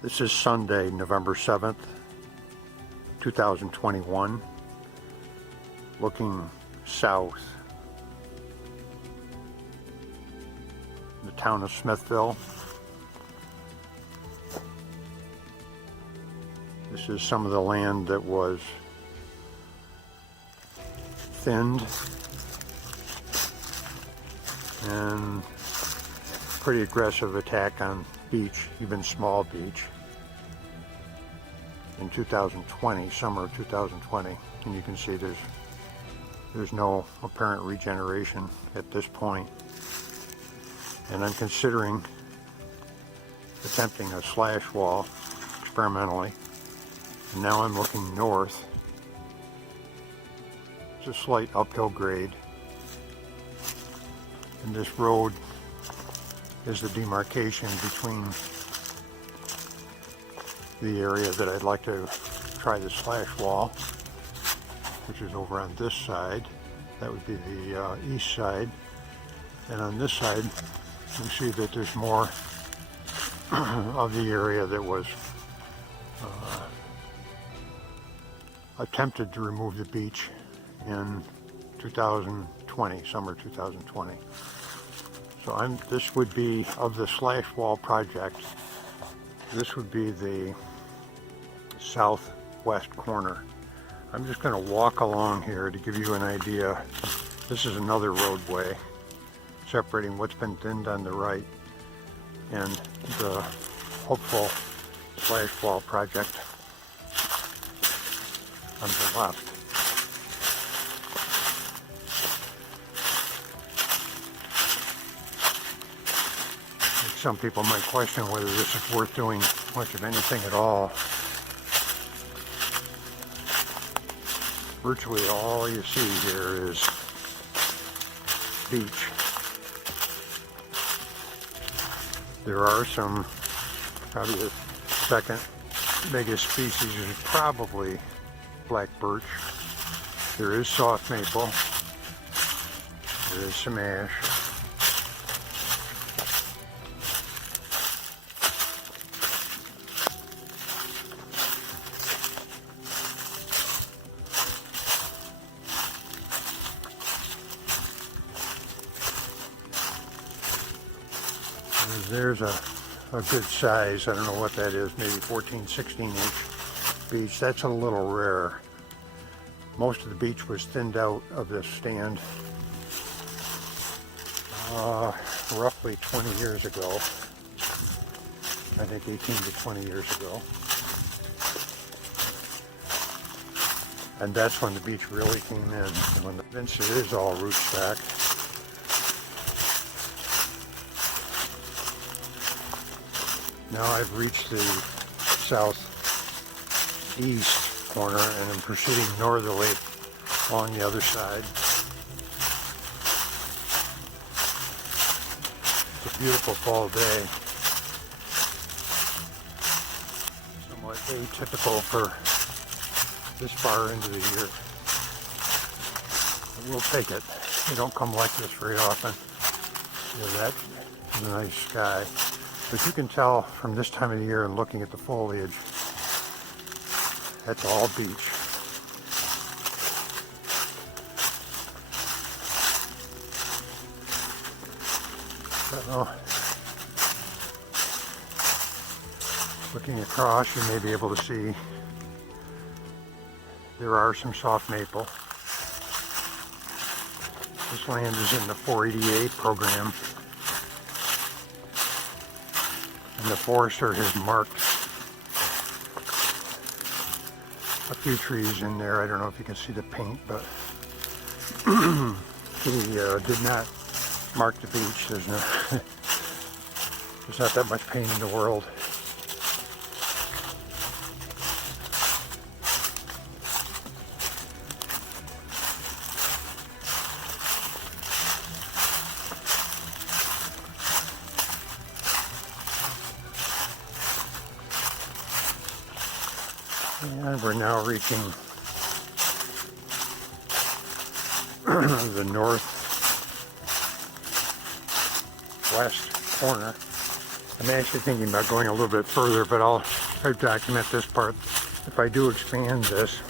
This is Sunday, November 7th, 2021, looking south. The town of Smithville. This is some of the land that was thinned and pretty aggressive attack on beech, even small beech, in 2020, summer of 2020, and you can see there's no apparent regeneration at this point. And I'm considering attempting a slash wall experimentally. And now I'm looking north. It's a slight uphill grade, and this road is the demarcation between the area that I'd like to try the slash wall, which is over on this side. That would be the east side. And on this side, you see that there's more of the area that was attempted to remove the beech in 2020, summer 2020. So this would be, of the slash wall project, this would be the southwest corner. I'm just going to walk along here to give you an idea. This is another roadway separating what's been thinned on the right and the hopeful slash wall project on the left. Some people might question whether this is worth doing much of anything at all. Virtually all you see here is beech. There are some, probably the second biggest species is probably black birch. There is soft maple. There is some ash. There's a good size, I don't know what that is, maybe 14, 16 inch beech. That's a little rare. Most of the beech was thinned out of this stand roughly 20 years ago. I think 18 to 20 years ago. And that's when the beech really came in. Since it is all rootstock. Now I've reached the southeast corner and I'm proceeding northerly along the other side. It's a beautiful fall day. Somewhat atypical for this far into the year. But we'll take it. They don't come like this very often. Yeah, that's a nice sky. But you can tell from this time of the year and looking at the foliage, that's all beech. So, looking across, you may be able to see there are some soft maple. This land is in the 488 program. And the forester has marked a few trees in there. I don't know if you can see the paint, but he did not mark the beech. There's not that much paint in the world. And we're now reaching the northwest corner I'm actually thinking about going a little bit further, but I'll try to document this part. If I do expand this,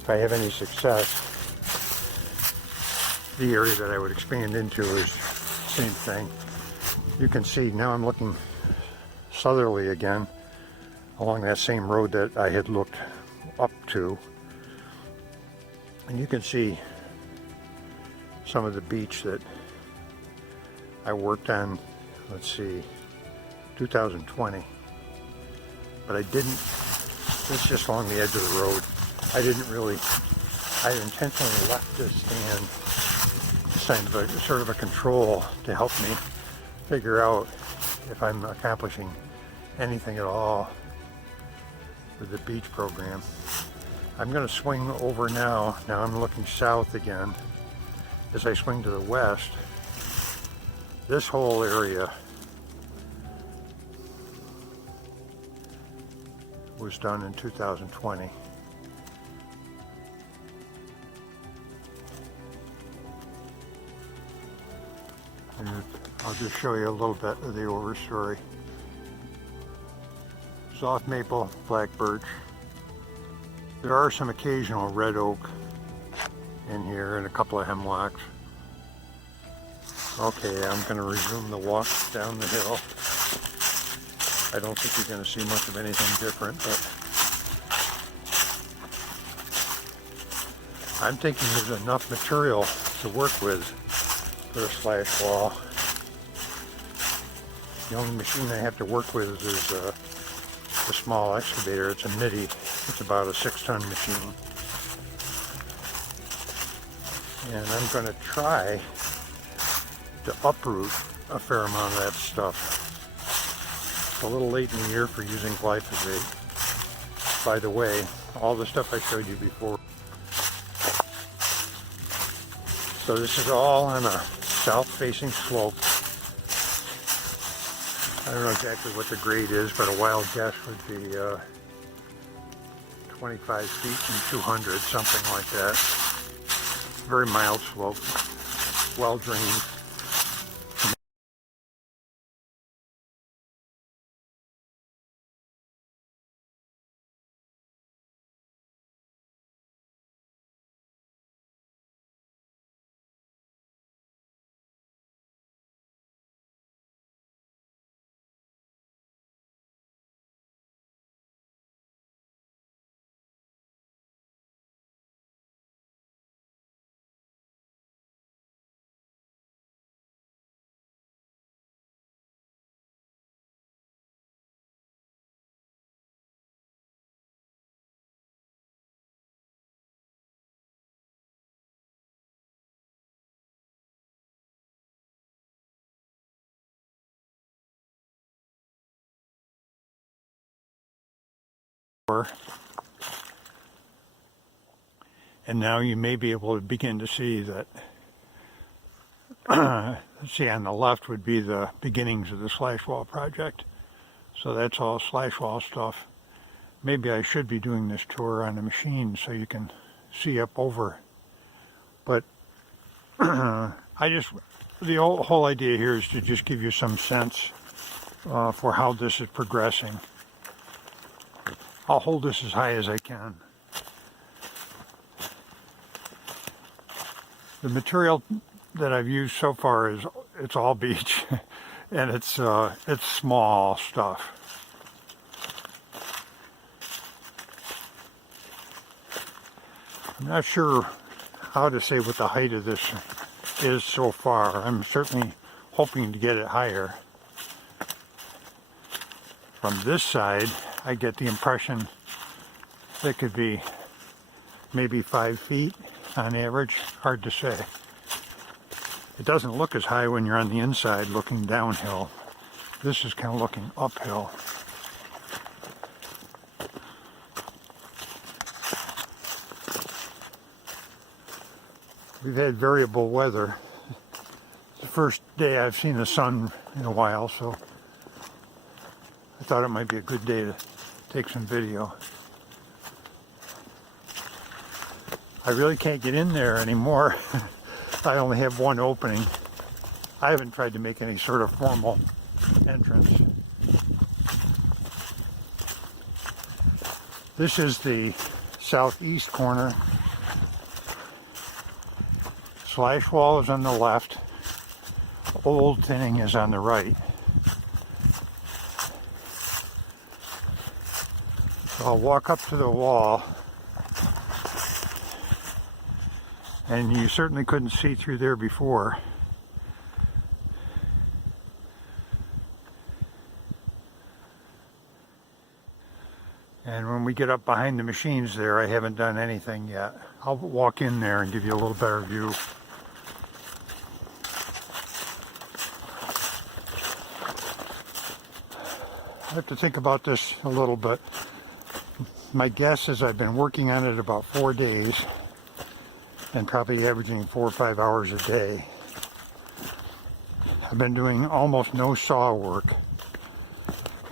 if I have any success, the area that I would expand into is the same thing. You can see now I'm looking southerly again along that same road that I had looked up to. And you can see some of the beech that I worked on, let's see, 2020. But I didn't, it's just along the edge of the road. I intentionally left this stand sort of a control to help me figure out if I'm accomplishing anything at all with the beech program. I'm going to swing over now. Now I'm looking south again. As I swing to the west, this whole area was done in 2020. And I'll just show you a little bit of the overstory. Soft maple, black birch. There are some occasional red oak in here and a couple of hemlocks. Okay, I'm going to resume the walk down the hill. I don't think you're going to see much of anything different, but I'm thinking there's enough material to work with for a slash wall. The only machine I have to work with is a small excavator. It's a MIDI. It's about a 6-ton machine. And I'm going to try to uproot a fair amount of that stuff. It's a little late in the year for using glyphosate. By the way, all the stuff I showed you before. So this is all on a south-facing slope. I don't know exactly what the grade is, but a wild guess would be 25 feet and 200, something like that. Very mild slope, well drained. And now you may be able to begin to see that, let's see, on the left would be the beginnings of the slash wall project. So that's all slash wall stuff. Maybe I should be doing this tour on a machine so you can see up over. But the whole idea here is to just give you some sense for how this is progressing. I'll hold this as high as I can. The material that I've used so far it's all beech, and it's small stuff. I'm not sure how to say what the height of this is so far. I'm certainly hoping to get it higher. From this side, I get the impression it could be maybe 5 feet on average. Hard to say. It doesn't look as high when you're on the inside looking downhill. This is kind of looking uphill. We've had variable weather. It's the first day I've seen the sun in a while, so I thought it might be a good day to take some video. I really can't get in there anymore. I only have one opening. I haven't tried to make any sort of formal entrance. This is the southeast corner. Slash wall is on the left. Old thinning is on the right. So I'll walk up to the wall, and you certainly couldn't see through there before. And when we get up behind the machines there, I haven't done anything yet. I'll walk in there and give you a little better view. I have to think about this a little bit. My guess is I've been working on it about 4 days and probably averaging 4 or 5 hours a day. I've been doing almost no saw work.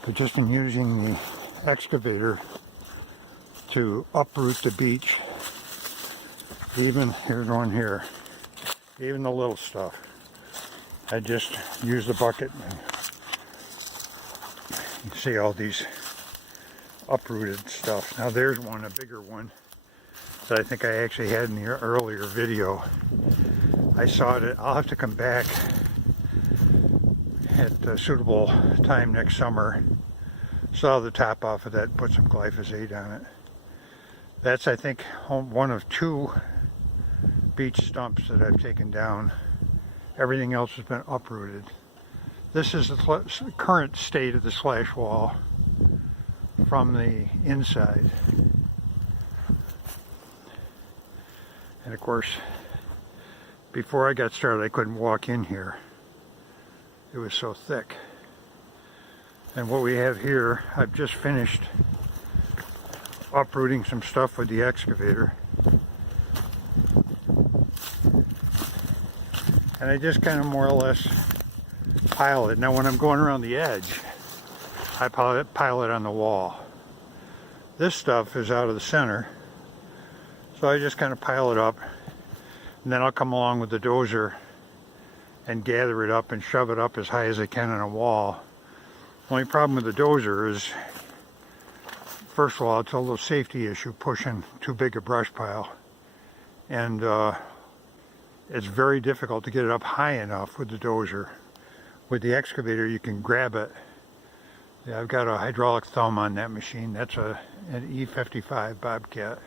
I've just been using the excavator to uproot the beech. Even, here's one here, even the little stuff. I just use the bucket. You can see all these uprooted stuff. Now there's one, a bigger one, that I think I actually had in the earlier video. I sawed it. I'll have to come back at a suitable time next summer, saw the top off of that and put some glyphosate on it. That's, I think, one of 2 beech stumps that I've taken down. Everything else has been uprooted. This is the current state of the slash wall from the inside. And of course, before I got started, I couldn't walk in here. It was so thick. And what we have here, I've just finished uprooting some stuff with the excavator. And I just kind of more or less pile it. Now when I'm going around the edge, I pile it on the wall. This stuff is out of the center, so I just kind of pile it up, and then I'll come along with the dozer and gather it up and shove it up as high as I can on a wall. Only problem with the dozer is, first of all, it's a little safety issue pushing too big a brush pile, and it's very difficult to get it up high enough with the dozer. With the excavator, you can grab it. Yeah, I've got a hydraulic thumb on that machine. That's an E55 Bobcat,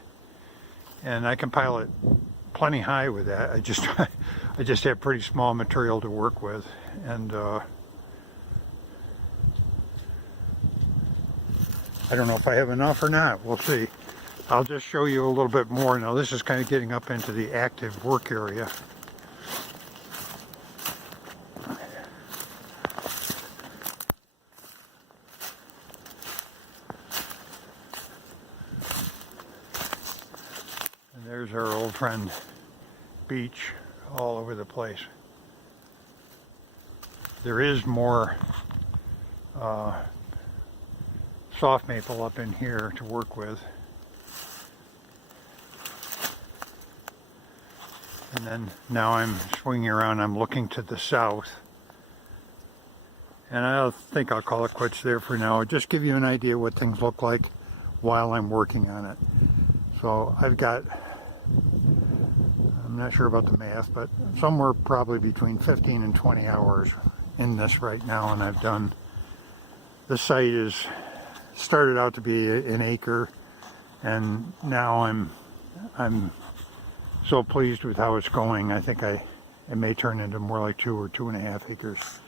and I can pile it plenty high with that. I just have pretty small material to work with, and I don't know if I have enough or not. We'll see. I'll just show you a little bit more. Now this is kind of getting up into the active work area. And there's our old friend Beech all over the place. There is more soft maple up in here to work with. And then now I'm swinging around, I'm looking to the south. And I think I'll call it quits there for now. Just give you an idea what things look like while I'm working on it. So I've got, I'm not sure about the math, but somewhere probably between 15 and 20 hours in this right now. And I've done, the site is started out to be an acre, and now I'm so pleased with how it's going. I think it may turn into more like 2 or 2.5 acres.